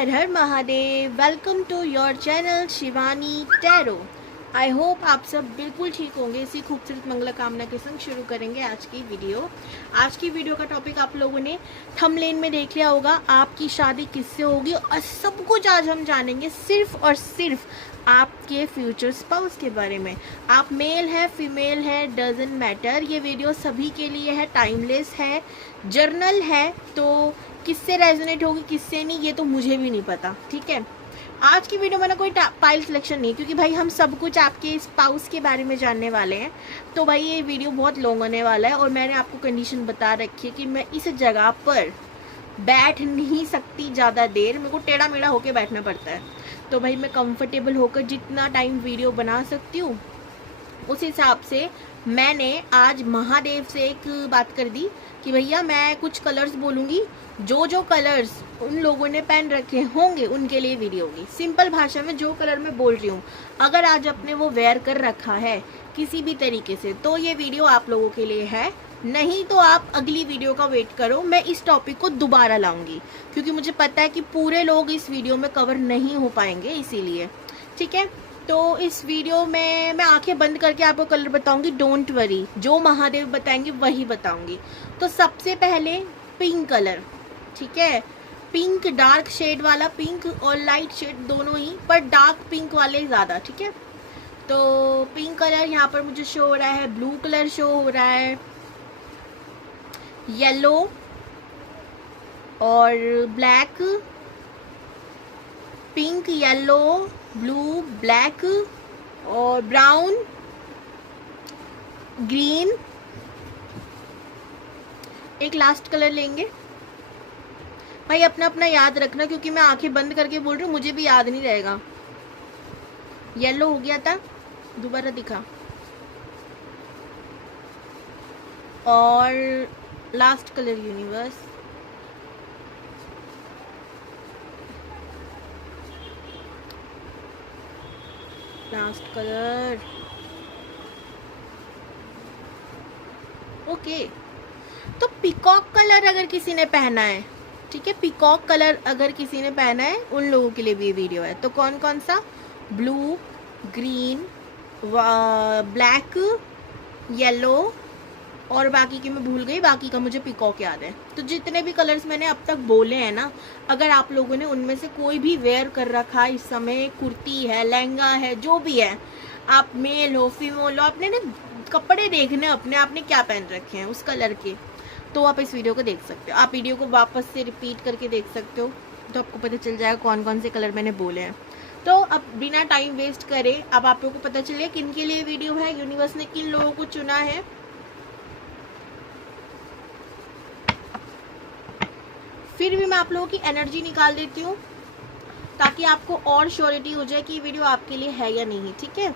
हर हर Mahadev. Welcome to your channel Shivani tarot. I hope आप सब बिल्कुल ठीक होंगे। इसी खूबसूरत मंगला कामना के संग शुरू करेंगे आज की वीडियो। आज की वीडियो का टॉपिक आप लोगों ने थंबनेल में देख लिया होगा, आपकी शादी किससे होगी, और सब कुछ आज हम जानेंगे सिर्फ और सिर्फ आपके फ्यूचर स्पाउस के बारे में। आप मेल है फीमेल है डजंट मैटर, ये वीडियो सभी के लिए है, टाइमलेस है, जर्नल है। तो किससे रेजोनेट होगी किससे नहीं ये तो मुझे भी नहीं पता, ठीक है। आज की वीडियो में ना कोई पाइल सिलेक्शन नहीं, क्योंकि भाई हम सब कुछ आपके स्पाउस के बारे में जानने वाले हैं। तो भाई ये वीडियो बहुत लॉन्ग होने वाला है, और मैंने आपको कंडीशन बता रखी है कि मैं इस जगह पर बैठ नहीं सकती ज़्यादा देर, मेरे को टेढ़ा मेढ़ा होके बैठना पड़ता है। तो भाई मैं कंफर्टेबल होकर जितना टाइम वीडियो बना सकती हूँ उस हिसाब से मैंने आज महादेव से एक बात कर दी कि भैया मैं कुछ कलर्स बोलूँगी, जो जो कलर्स उन लोगों ने पहन रखे होंगे उनके लिए वीडियो होगी। सिंपल भाषा में जो कलर मैं बोल रही हूँ, अगर आज आपने वो वेयर कर रखा है किसी भी तरीके से तो ये वीडियो आप लोगों के लिए है, नहीं तो आप अगली वीडियो का वेट करो। मैं इस टॉपिक को दोबारा लाऊंगी क्योंकि मुझे पता है कि पूरे लोग इस वीडियो में कवर नहीं हो पाएंगे, इसीलिए ठीक है। तो इस वीडियो में मैं आंखें बंद करके आपको कलर बताऊंगी, डोंट वरी, जो महादेव बताएंगे वही बताऊंगी। तो सबसे पहले पिंक कलर, ठीक है, पिंक डार्क शेड वाला पिंक और लाइट शेड दोनों ही, पर डार्क पिंक वाले ज़्यादा, ठीक है। तो पिंक कलर यहाँ पर मुझे शो हो रहा है, ब्लू कलर शो हो रहा है, येलो और black, pink yellow blue black और ब्राउन ग्रीन। एक लास्ट कलर लेंगे भाई, अपना अपना याद रखना क्योंकि मैं आंखें बंद करके बोल रही हूँ, मुझे भी याद नहीं रहेगा। येलो हो गया था, दोबारा दिखा, और last colour universe, last colour okay. तो पिकॉक कलर अगर किसी ने पहना है, ठीक है, पिकॉक कलर अगर किसी ने पहना है उन लोगों के लिए भी वीडियो है। तो कौन कौन सा, ब्लू ग्रीन ब्लैक येलो और बाकी की मैं भूल गई, बाकी का मुझे पिकॉक याद है। तो जितने भी कलर्स मैंने अब तक बोले हैं ना, अगर आप लोगों ने उनमें से कोई भी वेयर कर रखा है इस समय, कुर्ती है लहंगा है जो भी है, आप मेल हो फीमेल हो, आपने ना कपड़े देखने अपने आपने क्या पहन रखे हैं उस कलर के, तो आप इस वीडियो को देख सकते हो। आप वीडियो को वापस से रिपीट करके देख सकते हो, तो आपको पता चल जाएगा कौन कौन से कलर मैंने बोले हैं। तो अब बिना टाइम वेस्ट करे अब आप लोगों को पता चले किन के लिए वीडियो है, यूनिवर्स ने किन लोगों को चुना है। फिर भी मैं आप लोगों की एनर्जी निकाल देती हूँ ताकि आपको और श्योरिटी हो जाए कि ये वीडियो आपके लिए है या नहीं, ठीक है।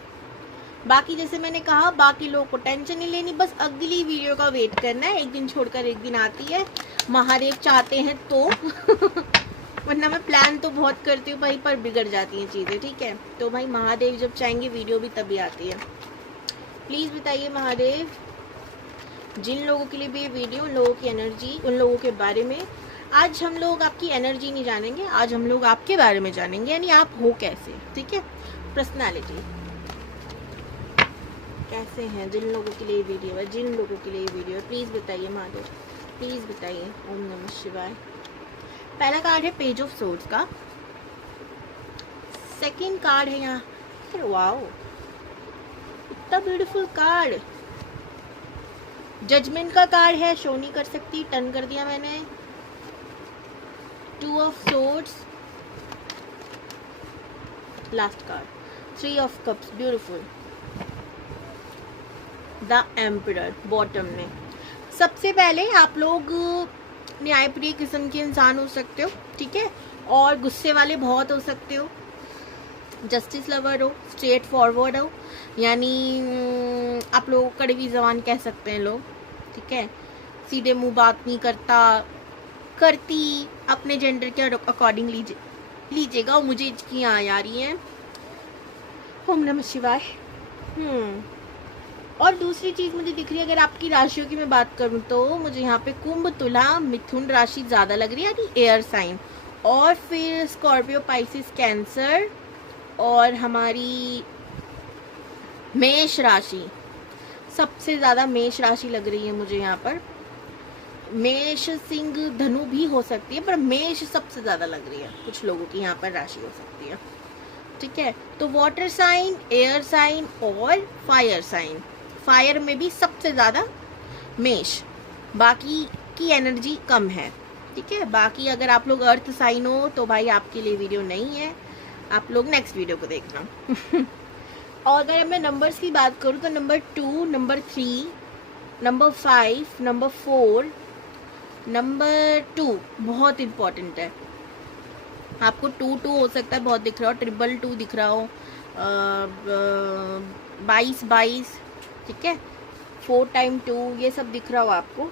बाकी जैसे मैंने कहा, बाकी लोगों को टेंशन नहीं लेनी, बस अगली वीडियो का वेट करना है। एक दिन छोड़कर एक दिन आती है, महादेव चाहते हैं तो वरना मैं प्लान तो बहुत करती हूँ भाई, पर बिगड़ जाती हैं चीज़ें, ठीक है। तो भाई महादेव जब चाहेंगे वीडियो भी तभी आती है। प्लीज़ बताइए महादेव, जिन लोगों के लिए भी ये वीडियो, उन लोगों की एनर्जी, उन लोगों के बारे में। आज हम लोग आपकी एनर्जी नहीं जानेंगे, आज हम लोग आपके बारे में जानेंगे, यानी आप हो कैसे, ठीक है, पर्सनालिटी कैसे हैं, जिन लोगों के लिए वीडियो है, जिन लोगों के लिए वीडियो है, प्लीज़ बताइए महादेव, प्लीज़ बताइए। ओम नमः शिवाय। पहला कार्ड है पेज ऑफ सोर्ड्स का, सेकंड कार्ड है यहाँ, वाओ इतना ब्यूटीफुल कार्ड, जजमेंट का कार्ड है, शो नहीं कर सकती, टर्न कर दिया मैंने। Two of swords, last card three of cups, beautiful, the emperor bottom में। सबसे पहले आप लोग न्यायप्रिय किस्म के इंसान हो सकते हो, ठीक है, और गुस्से वाले बहुत हो सकते हो, जस्टिस लवर हो, स्ट्रेट फॉरवर्ड हो, यानी आप लोग कड़वी जबान कह सकते हैं लोग, ठीक है, सीधे मुंह बात नहीं करती, अपने जेंडर के अकॉर्डिंग लीजिएगा। मुझे इचकियाँ आ रही हैं, ओम नमः शिवाय। और दूसरी चीज़ मुझे दिख रही है, अगर आपकी राशियों की मैं बात करूँ तो मुझे यहाँ पे कुंभ तुला मिथुन राशि ज़्यादा लग रही है, यानी एयर साइन, और फिर स्कॉर्पियो, पाइसिस, कैंसर और हमारी मेष राशि। सबसे ज़्यादा मेष राशि लग रही है मुझे यहाँ पर। मेष, सिंह, धनु भी हो सकती है, पर मेष सबसे ज़्यादा लग रही है कुछ लोगों की यहाँ पर राशि हो सकती है। ठीक है, तो वाटर साइन, एयर साइन और फायर साइन। फायर में भी सबसे ज़्यादा मेष, बाकी की एनर्जी कम है। ठीक है, बाकी अगर आप लोग अर्थ साइन हो तो भाई आपके लिए वीडियो नहीं है, आप लोग नेक्स्ट वीडियो को देखना। और अगर मैं नंबर्स की बात करूँ तो number 2, number 3, number 5, number 4, number 2 बहुत इम्पॉर्टेंट है। आपको 2 हो सकता है बहुत दिख रहा हो, 222 दिख रहा हो, 22, ठीक है, 4 टाइम 2 ये सब दिख रहा हो आपको।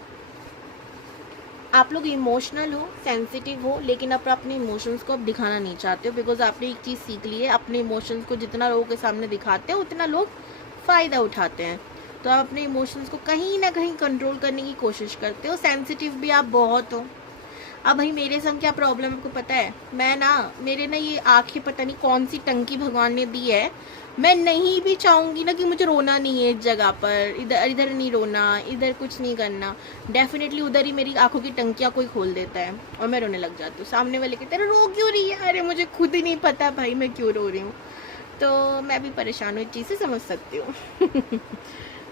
आप लोग इमोशनल हो, सेंसिटिव हो, लेकिन आप अपने इमोशंस को अब दिखाना नहीं चाहते हो, बिकॉज आपने एक चीज़ सीख ली है, अपने इमोशंस को जितना लोगों के सामने दिखाते हो उतना लोग फ़ायदा उठाते हैं। तो आप अपने इमोशंस को कहीं ना कहीं कंट्रोल करने की कोशिश करते हो। सेंसिटिव भी आप बहुत हो। अब भाई मेरे संग क्या प्रॉब्लम आपको पता है, मैं ना, मेरे ना ये आँखें पता नहीं कौन सी टंकी भगवान ने दी है। मैं नहीं भी चाहूँगी ना कि मुझे रोना नहीं है इस जगह पर, इधर इधर नहीं रोना, इधर कुछ नहीं करना, डेफिनेटली उधर ही मेरी आंखों की टंकियाँ कोई खोल देता है और मैं रोने लग जाती हूँ। सामने वाले कहते हैं रो क्यों रही है, अरे मुझे खुद ही नहीं पता भाई मैं क्यों रो रही हूँ। तो मैं भी परेशान हूँ, इस चीज़ से समझ सकती हूँ।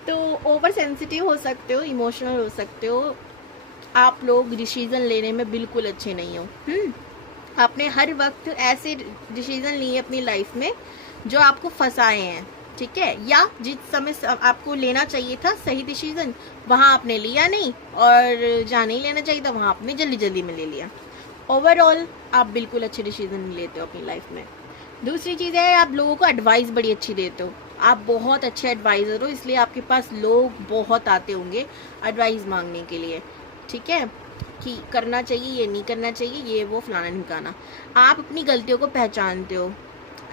तो ओवर सेंसिटिव हो सकते हो, इमोशनल हो सकते हो, आप लोग डिसीज़न लेने में बिल्कुल अच्छे नहीं हो। आपने हर वक्त ऐसे डिसीज़न लिए अपनी लाइफ में जो आपको फंसाए हैं, ठीक है, या जिस समय आपको लेना चाहिए था सही डिसीजन वहाँ आपने लिया नहीं, और जहाँ नहीं लेना चाहिए था वहाँ आपने जल्दी जल्दी में ले लिया। ओवरऑल आप बिल्कुल अच्छे डिसीजन नहीं लेते हो अपनी लाइफ में। दूसरी चीज़ है, आप लोगों को एडवाइस बड़ी अच्छी देते हो, आप बहुत अच्छे एडवाइज़र हो, इसलिए आपके पास लोग बहुत आते होंगे एडवाइस मांगने के लिए। ठीक है, कि करना चाहिए, ये नहीं करना चाहिए, ये वो फलाना ढिमकाना। आप अपनी गलतियों को पहचानते हो।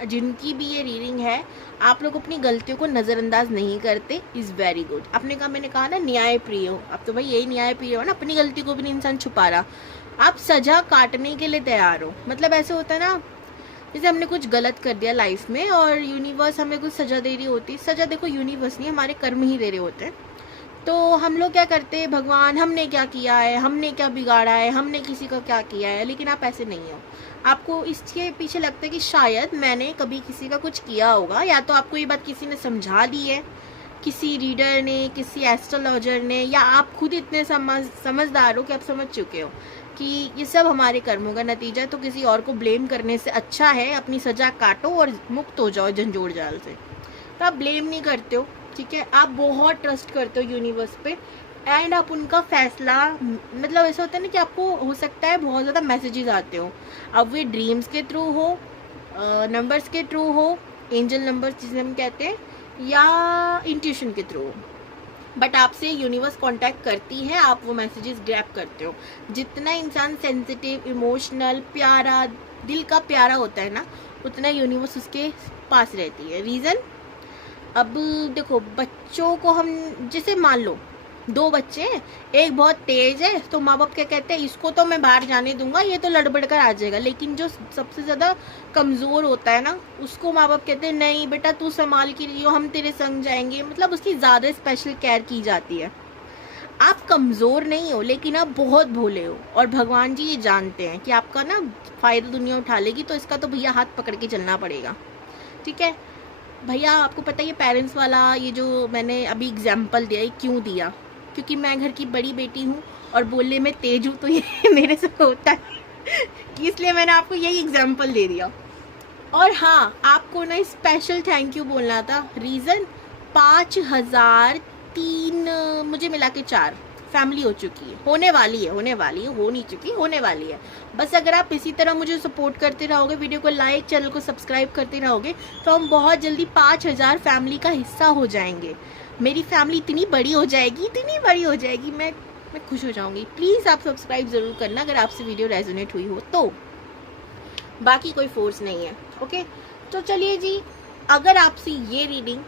जिनकी भी ये रीडिंग है, आप लोग अपनी गलतियों को नज़रअंदाज नहीं करते, इज़ वेरी गुड। आपने कहा, मैंने कहा ना न्याय प्रिय हो, अब तो भाई यही न्याय प्रिय हो ना, अपनी गलती को भी नहीं इंसान छुपा रहा, आप सजा काटने के लिए तैयार हो। मतलब ऐसे होता है ना, जैसे हमने कुछ गलत कर दिया लाइफ में और यूनिवर्स हमें कुछ सजा दे रही होती। सजा देखो यूनिवर्स नहीं, हमारे कर्म ही दे रहे होते हैं। तो हम लोग क्या करते हैं, भगवान हमने क्या किया है, हमने क्या बिगाड़ा है, हमने किसी का क्या किया है, लेकिन आप ऐसे नहीं हो। आपको इसके पीछे लगता है कि शायद मैंने कभी किसी का कुछ किया होगा, या तो आपको ये बात किसी ने समझा दी है, किसी रीडर ने, किसी एस्ट्रोलॉजर ने, या आप खुद इतने समझदार हो कि आप समझ चुके हो कि ये सब हमारे कर्मों का नतीजा है। तो किसी और को ब्लेम करने से अच्छा है अपनी सजा काटो और मुक्त हो जाओ झंझोड़ जाल से। तो आप ब्लेम नहीं करते हो, ठीक है, आप बहुत ट्रस्ट करते हो यूनिवर्स पे, एंड आप उनका फैसला, मतलब ऐसा होता है ना कि आपको हो सकता है बहुत ज़्यादा मैसेजेस आते हो, अब वे ड्रीम्स के थ्रू हो, नंबर्स के थ्रू हो, एंजल नंबर्स जिसे हम कहते हैं, या इंट्यूशन के थ्रू हो, बट आपसे यूनिवर्स कांटेक्ट करती है, आप वो मैसेजेस ग्रैब करते हो। जितना इंसान सेंसिटिव, इमोशनल, प्यारा, दिल का प्यारा होता है ना, उतना यूनिवर्स उसके पास रहती है। रीज़न, अब देखो बच्चों को हम, जैसे मान लो 2 बच्चे हैं, एक बहुत तेज है तो माँ बाप क्या कहते हैं, इसको तो मैं बाहर जाने दूंगा, ये तो लड़बड़ कर आ जाएगा, लेकिन जो सबसे ज़्यादा कमज़ोर होता है ना, उसको माँ बाप कहते हैं नहीं बेटा तू संभाल के रहियो, हम तेरे संग जाएंगे, मतलब उसकी ज़्यादा स्पेशल केयर की जाती है। आप कमज़ोर नहीं हो, लेकिन आप बहुत भोले हो, और भगवान जी ये जानते हैं कि आपका ना फ़ायदा दुनिया उठा लेगी, तो इसका तो भैया हाथ पकड़ के चलना पड़ेगा। ठीक है भैया, आपको पता है ये पेरेंट्स वाला, ये जो मैंने अभी एग्जाम्पल दिया, ये क्यों दिया, क्योंकि मैं घर की बड़ी बेटी हूँ और बोलने में तेज हूँ, तो ये मेरे से होता है, इसलिए मैंने आपको यही एग्जाम्पल दे दिया। और हाँ, आपको ना स्पेशल थैंक यू बोलना था। रीज़न, 5003 मुझे मिला के 4 फैमिली हो चुकी है, होने वाली है, हो नहीं चुकी, होने वाली है। बस अगर आप इसी तरह मुझे सपोर्ट करते रहोगे, वीडियो को लाइक, चैनल को सब्सक्राइब करते रहोगे, तो हम बहुत जल्दी 5000 फैमिली का हिस्सा हो जाएंगे। मेरी फैमिली इतनी बड़ी हो जाएगी, मैं खुश हो जाऊंगी। प्लीज़ आप सब्सक्राइब ज़रूर करना अगर आपसे वीडियो रेजोनेट हुई हो तो, बाकी कोई फोर्स नहीं है। ओके, तो चलिए जी, अगर आपसे ये रीडिंग,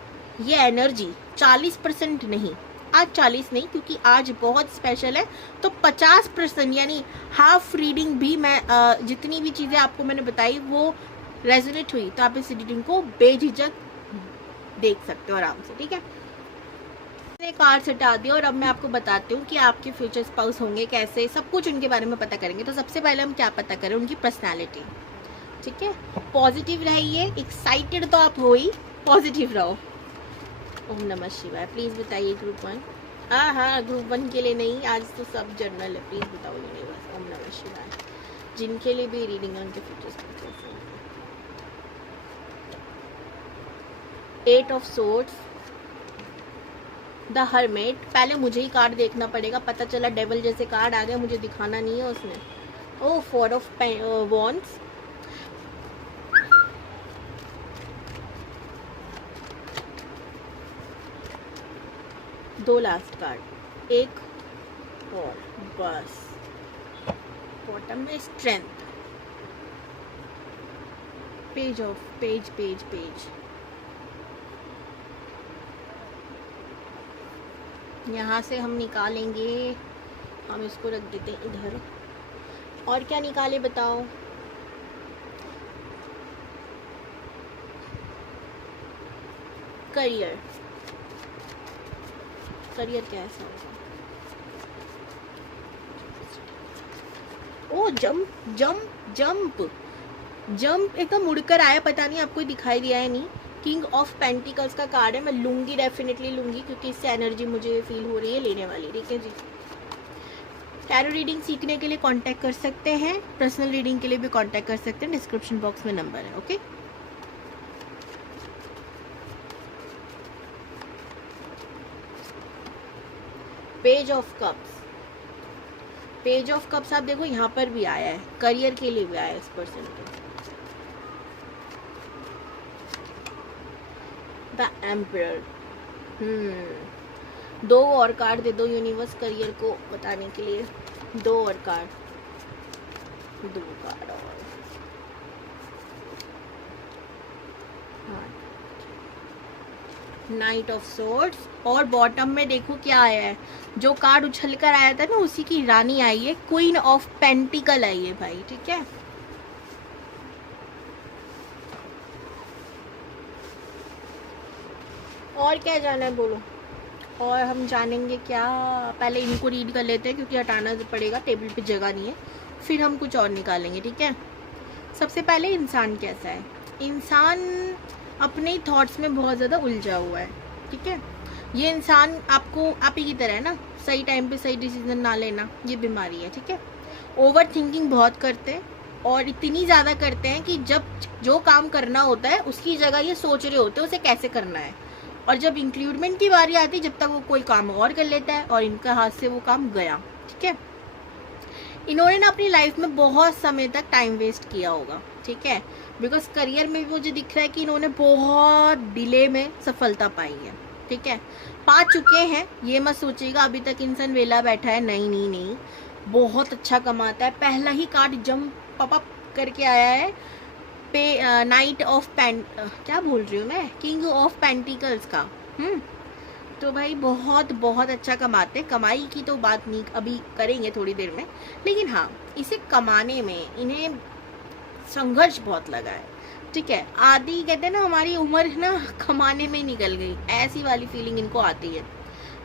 ये एनर्जी 40% नहीं आज 40 नहीं, क्योंकि आज बहुत स्पेशल है, तो 50% यानी हाफ रीडिंग भी मैं जितनी भी चीज़ें आपको मैंने बताई वो रेजोनेट हुई, तो आप इस रीडिंग को बेझिझक देख सकते हो आराम से, ठीक है। मैंने कार्ड्स हटा दिया और अब मैं आपको बताती हूँ कि आपके फ्यूचर स्पाउस होंगे कैसे, सब कुछ उनके बारे में पता करेंगे। तो सबसे पहले हम क्या पता करें, उनकी पर्सनैलिटी, ठीक है। पॉजिटिव रहिए, एक्साइटेड तो आप हो ही, पॉजिटिव रहो। ओम नमः शिवाय। प्लीज़ बताइए ग्रुप 1। हाँ, ग्रुप 1 के लिए नहीं, आज तो सब जनरल है। प्लीज़ बताओ यूनिवर्स। ओम नमः शिवाय। जिनके लिए भी रीडिंग है उनके future spouse. 8 of swords, the hermit. पहले मुझे ही कार्ड देखना पड़ेगा, पता चला डेविल जैसे कार्ड आ गया, मुझे दिखाना नहीं है उसमें। ओ 4 ऑफ वॉन्ड्स, दो लास्ट कार्ड, एक और बस। बॉटम में स्ट्रेंथ, पेज ऑफ पेज। यहाँ से हम निकालेंगे, हम इसको रख देते हैं इधर। और क्या निकाले बताओ। करियर कैसा होगा। ओ जंप एकदम मुड़कर आया, पता नहीं आपको दिखाई दिया है नहीं। किंग ऑफ पेंटिकल्स का कार्ड है, मैं लूंगी, डेफिनेटली लूंगी, क्योंकि इससे एनर्जी मुझे फील हो रही है लेने वाली, ठीक है जी। टैरो रीडिंग सीखने के लिए कांटेक्ट कर सकते हैं, पर्सनल रीडिंग के लिए भी कांटेक्ट कर सकते हैं, डिस्क्रिप्शन बॉक्स में नंबर है, ओके। पेज ऑफ कप्स आप देखो यहाँ पर भी आया है, करियर के लिए भी आया है इस पर्सन के। The emperor. दो और कार्ड दे दो यूनिवर्स करियर को बताने के लिए, दो कार्ड और नाइट ऑफ सोर्ड्स। और बॉटम में देखो क्या आया है, जो कार्ड उछल कर आया था ना उसी की रानी आई है, क्वीन ऑफ पेंटिकल आई है भाई, ठीक है। और क्या जाना है बोलो। और हम जानेंगे क्या, पहले इनको रीड कर लेते हैं क्योंकि हटाना पड़ेगा, टेबल पे जगह नहीं है, फिर हम कुछ और निकालेंगे, ठीक है। सबसे पहले इंसान कैसा है। इंसान अपने थॉट्स में बहुत ज़्यादा उलझा हुआ है, ठीक है। ये इंसान आपको आप ही की तरह है ना, सही टाइम पे सही डिसीजन ना लेना, ये बीमारी है, ठीक है। ओवर थिंकिंग बहुत करते हैं, और इतनी ज़्यादा करते हैं कि जब जो काम करना होता है उसकी जगह ये सोच रहे होते हैं उसे कैसे करना है, और जब इंक्लूडमेंट की बारी आती है जब तक वो कोई काम और कर लेता है और इनका हाथ से वो काम गया, ठीक है। इन्होंने ना अपनी लाइफ में बहुत समय तक टाइम वेस्ट किया होगा, ठीक है। बिकॉज करियर में भी मुझे दिख रहा है कि इन्होंने बहुत डिले में सफलता पाई है, ठीक है। पा चुके हैं, ये मत सोचिएगा अभी तक इंसान वेला बैठा है, नहीं, बहुत अच्छा कमाता है। पहला ही कार्ड जंप पप करके आया है, पे नाइट ऑफ क्या बोल रही हूँ मैं, किंग ऑफ पेंटिकल्स का। तो भाई बहुत अच्छा कमाते। कमाई की तो बात नहीं अभी करेंगे थोड़ी देर में, लेकिन हाँ इसे कमाने में इन्हें संघर्ष बहुत लगा है, ठीक है। आधी कहते हैं ना हमारी उम्र ना कमाने में निकल गई, ऐसी वाली फीलिंग इनको आती है,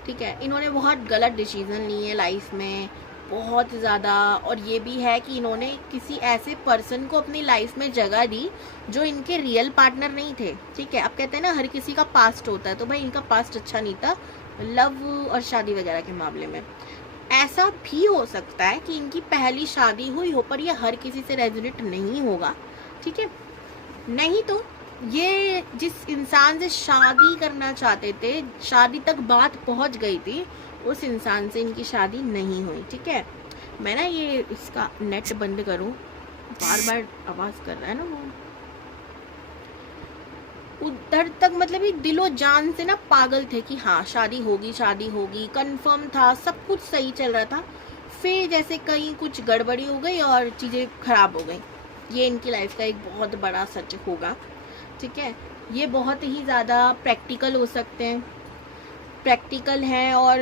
ठीक है। इन्होंने बहुत गलत डिसीजन लिए लाइफ में, बहुत ज़्यादा। और ये भी है कि इन्होंने किसी ऐसे पर्सन को अपनी लाइफ में जगह दी जो इनके रियल पार्टनर नहीं थे, ठीक है। अब कहते हैं ना हर किसी का पास्ट होता है, तो भाई इनका पास्ट अच्छा नहीं था लव और शादी वगैरह के मामले में। ऐसा भी हो सकता है कि इनकी पहली शादी हुई हो, पर ये हर किसी से रेजोनेट नहीं होगा, ठीक है। नहीं तो ये जिस इंसान से शादी करना चाहते थे, शादी तक बात पहुंच गई थी, उस इंसान से इनकी शादी नहीं हुई, ठीक है। मैं ना ये इसका नेट बंद करूं, बार आवाज कर रहा है ना वो, उधर तक मतलब ये दिलो जान से ना पागल थे कि हाँ शादी होगी, कंफर्म था, सब कुछ सही चल रहा था। फिर जैसे कहीं कुछ गड़बड़ी हो गई और चीज़ें खराब हो गई। ये इनकी लाइफ का एक बहुत बड़ा सच होगा, ठीक है। ये बहुत ही ज़्यादा प्रैक्टिकल हो सकते हैं, प्रैक्टिकल हैं और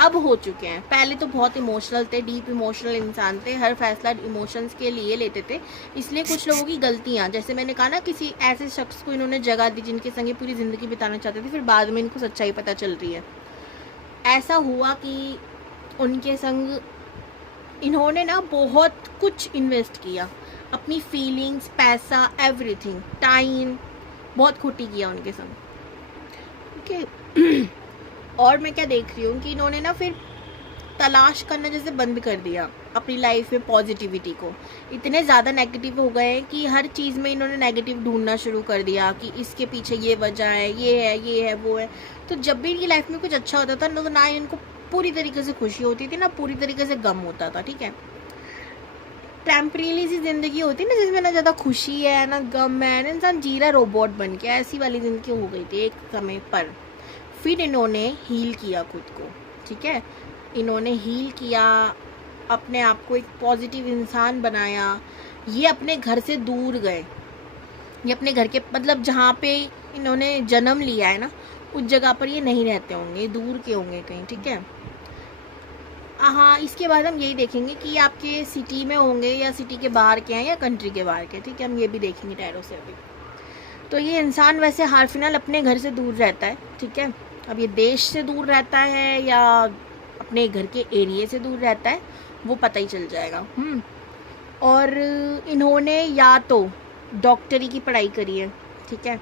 अब हो चुके हैं। पहले तो बहुत इमोशनल थे, डीप इमोशनल इंसान थे, हर फैसला इमोशंस के लिए लेते थे। इसलिए कुछ लोगों की गलतियां, जैसे मैंने कहा ना, किसी ऐसे शख्स को इन्होंने जगह दी जिनके संग पूरी ज़िंदगी बिताना चाहते थे, फिर बाद में इनको सच्चाई पता चल रही है। ऐसा हुआ कि उनके संग इन्होंने ना बहुत कुछ इन्वेस्ट किया, अपनी फीलिंग्स, पैसा, एवरीथिंग, टाइम, बहुत खोटी किया उनके संग। ओके और मैं क्या देख रही हूँ कि इन्होंने ना फिर तलाश करना जैसे बंद कर दिया अपनी लाइफ में पॉजिटिविटी को। इतने ज़्यादा नेगेटिव हो गए हैं कि हर चीज़ में इन्होंने नेगेटिव ढूंढना शुरू कर दिया कि इसके पीछे ये वजह है, ये है, वो है। तो जब भी इनकी लाइफ में कुछ अच्छा होता था ना, तो ना इनको पूरी तरीके से खुशी होती थी, ना पूरी तरीके से गम होता था। ठीक है, टेम्परेरी सी जिंदगी होती है ना, जिसमें ना ज़्यादा खुशी है ना गम है, ना इंसान जी रहा रोबोट बन के, ऐसी वाली जिंदगी हो गई थी एक समय पर। फिर इन्होंने हील किया खुद को। ठीक है, इन्होंने हील किया, अपने आप को एक पॉजिटिव इंसान बनाया। ये अपने घर से दूर गए, ये अपने घर के मतलब जहाँ पे इन्होंने जन्म लिया है ना, उस जगह पर ये नहीं रहते होंगे, दूर के होंगे कहीं। ठीक है, हाँ, इसके बाद हम यही देखेंगे कि आपके सिटी में होंगे या सिटी के बाहर के हैं या कंट्री के बाहर के। ठीक है, हम ये भी देखेंगे टैरो से अभी। तो ये इंसान वैसे हाल फिलहाल अपने घर से दूर रहता है। ठीक है, अब ये देश से दूर रहता है या अपने घर के एरिया से दूर रहता है, वो पता ही चल जाएगा। और इन्होंने या तो डॉक्टरी की पढ़ाई करी है। ठीक है,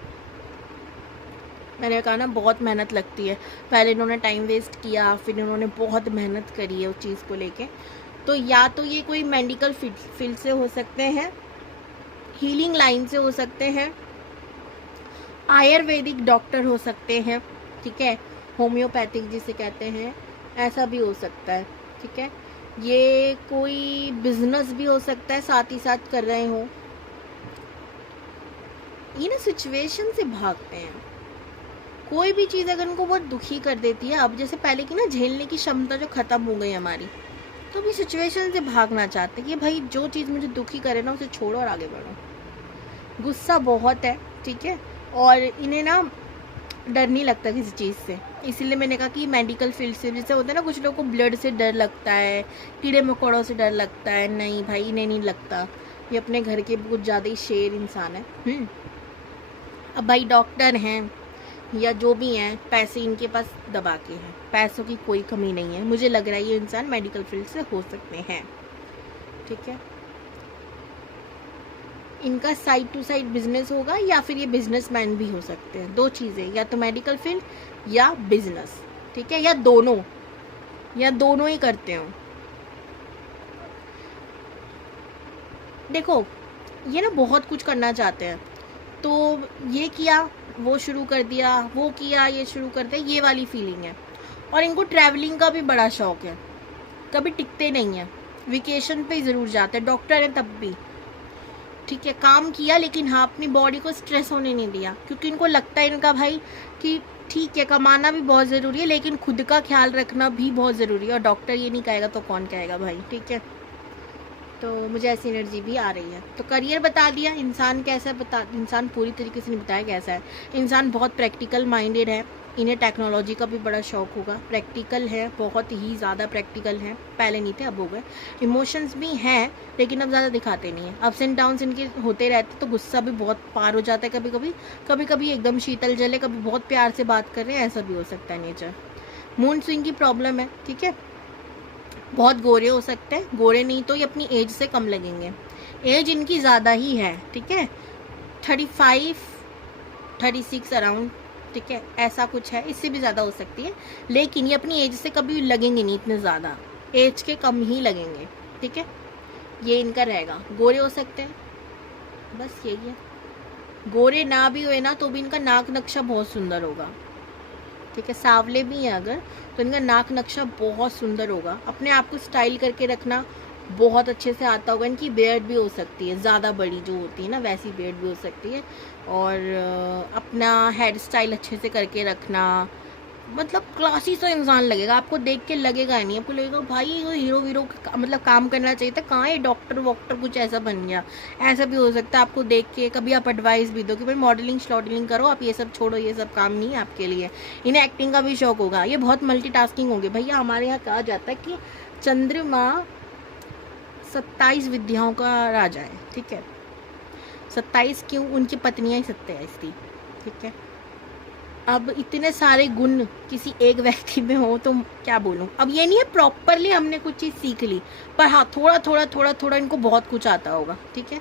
मैंने कहा ना बहुत मेहनत लगती है। पहले इन्होंने टाइम वेस्ट किया, फिर इन्होंने बहुत मेहनत करी है उस चीज़ को लेके। तो या तो ये कोई मेडिकल फील्ड से हो सकते हैं, हीलिंग लाइन से हो सकते हैं, आयुर्वेदिक डॉक्टर हो सकते हैं। ठीक है, होम्योपैथिक जिसे कहते हैं, ऐसा भी हो सकता है। ठीक है, ये कोई बिजनेस भी हो सकता है, साथ ही साथ कर रहे हो। ये ना सिचुएशन से भागते हैं। कोई भी चीज़ अगर उनको बहुत दुखी कर देती है, अब जैसे पहले की ना झेलने की क्षमता जो खत्म हो गई हमारी, तो भी सिचुएशन से भागना चाहते कि भाई जो चीज़ मुझे दुखी करे ना, उसे छोड़ो और आगे बढ़ो। गुस्सा बहुत है। ठीक है, और इन्हें ना डर नहीं लगता किसी चीज़ से। इसीलिए मैंने कहा कि मेडिकल फील्ड से, जैसे होता है ना, कुछ लोगों को ब्लड से डर लगता है, कीड़े मकोड़ों से डर लगता है, नहीं भाई इन्हें नहीं लगता। ये अपने घर के कुछ ज़्यादा ही शेर इंसान है। अब भाई डॉक्टर हैं या जो भी हैं, पैसे इनके पास दबा के हैं, पैसों की कोई कमी नहीं है। मुझे लग रहा है ये इंसान मेडिकल फील्ड से हो सकते हैं। ठीक है, इनका साइड टू साइड बिजनेस होगा या फिर ये बिजनेसमैन भी हो सकते हैं। दो चीज़ें, या तो मेडिकल फील्ड या बिजनेस। ठीक है, या दोनों ही करते हो। देखो ये ना बहुत कुछ करना चाहते हैं, तो ये किया वो शुरू कर दिया, वो किया ये शुरू कर दिया, ये वाली फीलिंग है। और इनको ट्रैवलिंग का भी बड़ा शौक है, कभी टिकते नहीं हैं, वेकेशन पे ज़रूर जाते हैं। डॉक्टर हैं तब भी। ठीक है, काम किया लेकिन हाँ अपनी बॉडी को स्ट्रेस होने नहीं दिया, क्योंकि इनको लगता है इनका भाई कि ठीक है कमाना भी बहुत ज़रूरी है, लेकिन खुद का ख्याल रखना भी बहुत ज़रूरी है। और डॉक्टर ये नहीं कहेगा तो कौन कहेगा भाई। ठीक है, तो मुझे ऐसी एनर्जी भी आ रही है। तो करियर बता दिया, इंसान कैसा बता, इंसान पूरी तरीके से नहीं बताया कैसा है। इंसान बहुत प्रैक्टिकल माइंडेड है, इन्हें टेक्नोलॉजी का भी बड़ा शौक होगा, प्रैक्टिकल है, बहुत ही ज़्यादा प्रैक्टिकल है। पहले नहीं थे, अब हो गए। इमोशंस भी हैं लेकिन अब ज़्यादा दिखाते नहीं हैं। अप्स एंड डाउन्स इनके होते रहते, तो गुस्सा भी बहुत पार हो जाता है कभी कभी एकदम शीतल जले, कभी बहुत प्यार से बात कर रहे हैं, ऐसा भी हो सकता है नेचर। मूड स्विंग की प्रॉब्लम है। ठीक है, बहुत गोरे हो सकते हैं, गोरे नहीं तो ये अपनी एज से कम लगेंगे। एज इनकी ज़्यादा ही है। ठीक है, 35 36 अराउंड। ठीक है, ऐसा कुछ है, इससे भी ज़्यादा हो सकती है, लेकिन ये अपनी एज से कभी लगेंगे नहीं इतने ज़्यादा, एज के कम ही लगेंगे। ठीक है, ये इनका रहेगा। गोरे हो सकते हैं, बस यही है। गोरे ना भी हुए ना तो भी इनका नाक नक्शा बहुत सुंदर होगा। ठीक है, सांवले भी हैं अगर तो इनका नाक नक्शा बहुत सुंदर होगा। अपने आप को स्टाइल करके रखना बहुत अच्छे से आता होगा। इनकी बियर्ड भी हो सकती है, ज़्यादा बड़ी जो होती है ना, वैसी बियर्ड भी हो सकती है। और अपना हेयर स्टाइल अच्छे से करके रखना, मतलब क्लासी सा इंसान लगेगा, आपको देख के लगेगा ही नहीं, आपको लगेगा भाई ये हीरो वीरो मतलब काम करना चाहिए था, कहाँ ये डॉक्टर वॉक्टर कुछ ऐसा बन गया। ऐसा भी हो सकता है आपको देख के कभी आप एडवाइस भी दो कि भाई मॉडलिंग शॉडलिंग करो, आप ये सब छोड़ो, ये सब काम नहीं है आपके लिए। इन्हें एक्टिंग का भी शौक होगा, ये बहुत मल्टीटास्किंग होंगे। भैया हमारे यहाँ कहा जाता है कि चंद्रमा 27 विद्याओं का राजा है, ठीक है। 27 क्यों, उनकी पत्नियाँ ही 27 थी, ठीक है। अब इतने सारे गुण किसी एक व्यक्ति में हो तो क्या बोलूं। अब ये नहीं है प्रॉपरली हमने कुछ चीज़ सीख ली, पर हाँ थोड़ा इनको बहुत कुछ आता होगा, ठीक है।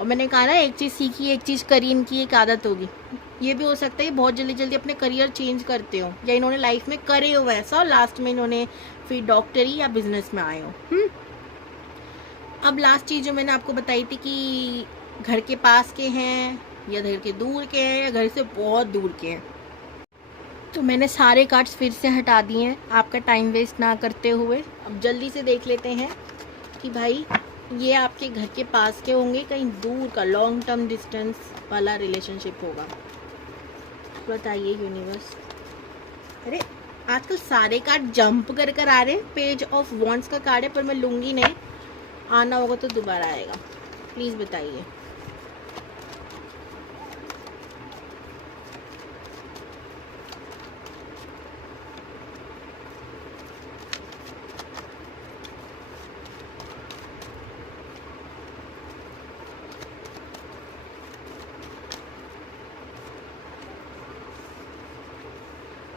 और मैंने कहा ना, एक चीज़ सीखी एक चीज़ करी, इनकी एक आदत होगी। ये भी हो सकता है बहुत जल्दी अपने करियर चेंज करते हो, या इन्होंने लाइफ में करे हो वैसा और लास्ट में इन्होंने फिर डॉक्टरी या बिजनेस में आए हो। अब लास्ट चीज़ जो मैंने आपको बताई थी कि घर के पास के हैं या घर के दूर के हैं या घर से बहुत दूर के हैं, तो मैंने सारे कार्ड्स फिर से हटा दिए हैं आपका टाइम वेस्ट ना करते हुए। अब जल्दी से देख लेते हैं कि भाई ये आपके घर के पास के होंगे, कहीं दूर का लॉन्ग टर्म डिस्टेंस वाला रिलेशनशिप होगा। बताइए यूनिवर्स। अरे आजकल सारे कार्ड जंप कर आ रहे हैं। पेज ऑफ वॉन्ड्स का कार्ड है पर मैं लूँगी नहीं, आना होगा तो दोबारा आएगा। प्लीज़ बताइए।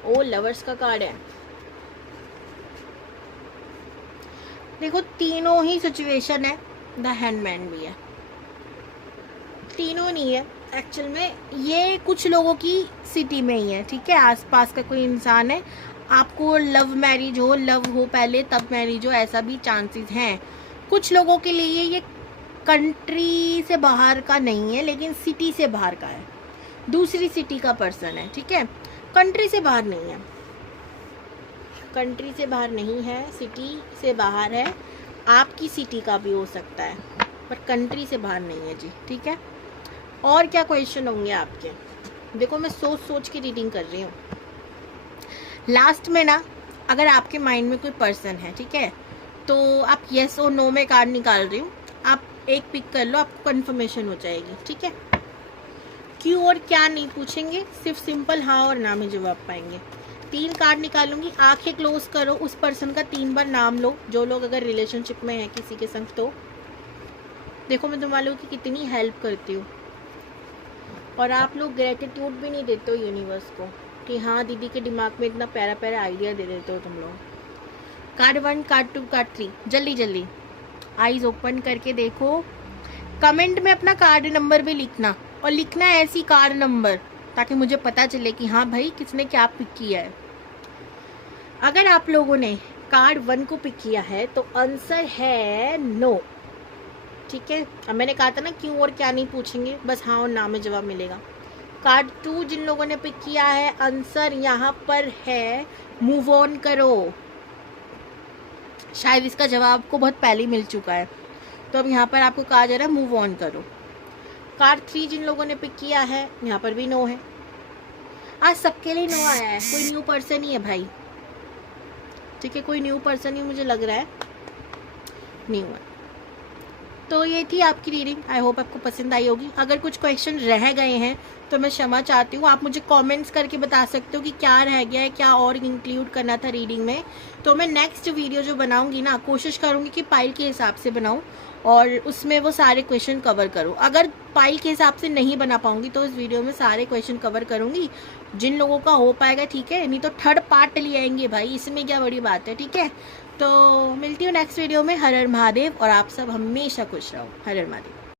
ओ लवर्स का कार्ड है। देखो तीनों ही सिचुएशन है, द हैंडमैन भी है, तीनों नहीं है एक्चुअल में। ये कुछ लोगों की सिटी में ही है, ठीक है, आसपास का कोई इंसान है। आपको लव मैरिज हो, लव हो पहले तब मैरिज हो, ऐसा भी चांसेस हैं। कुछ लोगों के लिए ये कंट्री से बाहर का नहीं है लेकिन सिटी से बाहर का है, दूसरी सिटी का पर्सन है, ठीक है। कंट्री से बाहर नहीं है, कंट्री से बाहर नहीं है, सिटी से बाहर है। आपकी सिटी का भी हो सकता है पर कंट्री से बाहर नहीं है जी, ठीक है। और क्या क्वेश्चन होंगे आपके? देखो मैं सोच के रीडिंग कर रही हूँ। लास्ट में ना अगर आपके माइंड में कोई पर्सन है, ठीक है, तो आप येस और नो में कार्ड निकाल रही हूँ, आप एक पिक कर लो, आपको कंफर्मेशन हो जाएगी, ठीक है। क्यों और क्या नहीं पूछेंगे, सिर्फ सिंपल हाँ और ना में जवाब पाएंगे। 3 कार्ड निकालूंगी, आंखें क्लोज करो, उस पर्सन का 3 बार नाम लो, जो लोग अगर रिलेशनशिप में है किसी के संग। तो देखो मैं तुम्हारे लोगों की कितनी हेल्प करती हूँ और आप लोग ग्रेटिट्यूड भी नहीं देते हो यूनिवर्स को कि हाँ दीदी के दिमाग में इतना प्यारा प्यारा आइडिया दे देते हो तुम लोग। कार्ड 1, कार्ड 2, कार्ड 3, जल्दी आईज ओपन करके देखो। कमेंट में अपना कार्ड नंबर भी लिखना, और लिखना है ऐसी कार्ड नंबर ताकि मुझे पता चले कि हाँ भाई किसने क्या पिक किया है। अगर आप लोगों ने कार्ड 1 को पिक किया है तो आंसर है नो, ठीक है। अब मैंने कहा था ना क्यों और क्या नहीं पूछेंगे, बस हाँ और ना में जवाब मिलेगा। कार्ड 2 जिन लोगों ने पिक किया है, आंसर यहाँ पर है मूव ऑन करो। शायद इसका जवाब आपको बहुत पहले ही मिल चुका है, तो अब यहाँ पर आपको कहा जा रहा है मूव ऑन करो। कार्ड 3 जिन लोगों ने पिक किया है, यहाँ पर भी नो है। आज सबके लिए नो आया है, कोई न्यू पर्सन ही है भाई, ठीक है, कोई न्यू पर्सन ही मुझे लग रहा है, न्यू है। तो ये थी आपकी रीडिंग, आई होप आपको पसंद आई होगी। अगर कुछ क्वेश्चन रह गए हैं तो मैं क्षमा चाहती हूँ, आप मुझे कमेंट्स करके बता सकते हो कि क्या रह गया है, क्या और इंक्लूड करना था रीडिंग में। तो मैं नेक्स्ट वीडियो जो बनाऊंगी ना, कोशिश करूंगी कि पाइल के हिसाब से बनाऊं और उसमें वो सारे क्वेश्चन कवर करूं। अगर पाइल के हिसाब से नहीं बना पाऊंगी तो इस वीडियो में सारे क्वेश्चन कवर करूंगी, जिन लोगों का हो पाएगा, ठीक है, नहीं तो थर्ड पार्ट ले आएंगे भाई, इसमें क्या बड़ी बात है, ठीक है। तो मिलती हूँ नेक्स्ट वीडियो में। हर हर महादेव, और आप सब हमेशा खुश रहो। हर हर महादेव।